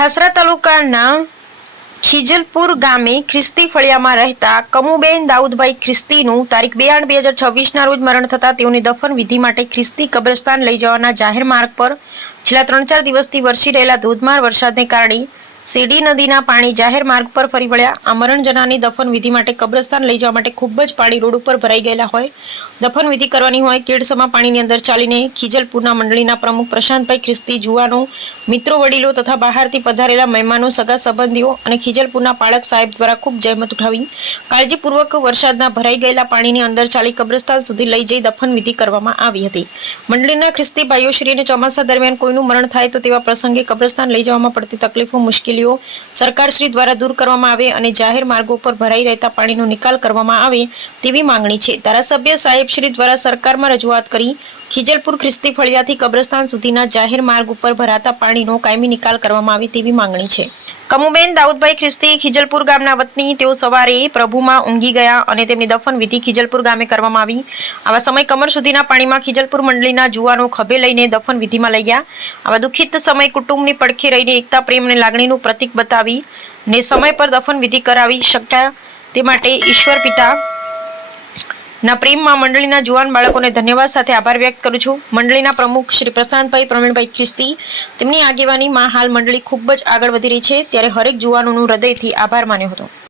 ઠાસરા તાલુકાના ખીજલપુર ગામે ખ્રિસ્તી ફળિયામાં રહેતા કમુબેન દાઉદભાઈ ખ્રિસ્તીનું તારીખ 2/8/2026ના રોજ મરણ થતાં તેઓની દફન વિધિ માટે ખ્રિસ્તી કબ્રસ્તાન લઈ જવાના જાહેર માર્ગ પર છેલ્લા 3-4 દિવસથી વરસી રહેલા ધોધમાર વરસાદને કારણે સીડી નદીના પાણી જાહેર માર્ગ પર ફરી વળ્યા। આ મરણ જનારની દફન વિધિ માટે કબ્રસ્તાન લઈ જવા માટે ખૂબ જ પાણી રોડ ઉપર ભરાઈ ગયેલા હોય। દફન વિધિ કરવાની હોય કેડસમા પાણીની અંદર ચાલીને ખીજલપુરના મંડળીના પ્રમુખ પ્રશાંતભાઈ ખ્રિસ્તી, જુવાનો, મિત્રો, વડીલો તથા બહારથી પધારેલા મહેમાનો, સગા સંબંધીઓ અને ખીજલપુરના પાળક સાહેબ દ્વારા ખૂબ જહેમત ઉઠાવી કાળજીપૂર્વક વરસાદના ભરાઈ ગયેલા પાણીની અંદર ચાલી કબ્રસ્તાન સુધી લઈ જઈ દફન વિધિ કરવામાં આવી હતી। મંડળીના ખ્રિસ્તી ભાઈઓશ્રીને ચોમાસા દરમિયાન કોઈનું મરણ થાય તો તેવા પ્રસંગે કબ્રસ્તાન લઈ જવામાં પડતી તકલીફો, મુશ્કેલીઓ સરકારશ્રી દ્વારા દૂર કરવામાં આવે અને જાહેર માર્ગો પર ભરાઈ રહેતા પાણીનો નિકાલ કરવામાં આવે તેવી માંગણી છે। ધારાસભ્ય સાહેબશ્રી દ્વારા સરકારમાં રજૂઆત કરી ખીજલપુર ખ્રિસ્તી ફળિયાથી કબ્રસ્તાન સુધીના જાહેર માર્ગ ઉપર ભરાતા પાણીનો કાયમી નિકાલ કરવામાં આવે તેવી માંગણી છે। કમુબેન દાઉદભાઈ ખ્રિસ્તી ખીજલપુર ગામના વતની, તેઓ સવારે પ્રભુમાં ઊંઘી ગયા અને તેમની દફન વિધિ ખીજલપુર ગામે કરવામાં આવી। આવા સમય કમર સુધીના પાણીમાં ખીજલપુર મંડળીના જુવાનો ખભે લઈને દફન વિધિમાં લઈ ગયા। આવા દુઃખિત સમય કુટુંબની પડખે રહીને એકતા, પ્રેમ અને લાગણીનું પ્રતીક બતાવી ને સમય પર દફન વિધિ કરાવી શક્યા તે માટે ઈશ્વર પિતા ના પ્રેમમાં મંડળીના જુવાન બાળકોને ધન્યવાદ સાથે આભાર વ્યક્ત કરું છું। મંડળીના પ્રમુખ શ્રી પ્રશાંતભાઈ, પ્રવીણભાઈ ખ્રિસ્તી, તેમની આગેવાનીમાં હાલ મંડળી ખૂબ જ આગળ વધી રહી છે, ત્યારે હરેક જુવાનોનું હૃદયથી આભાર માન્યો હતો।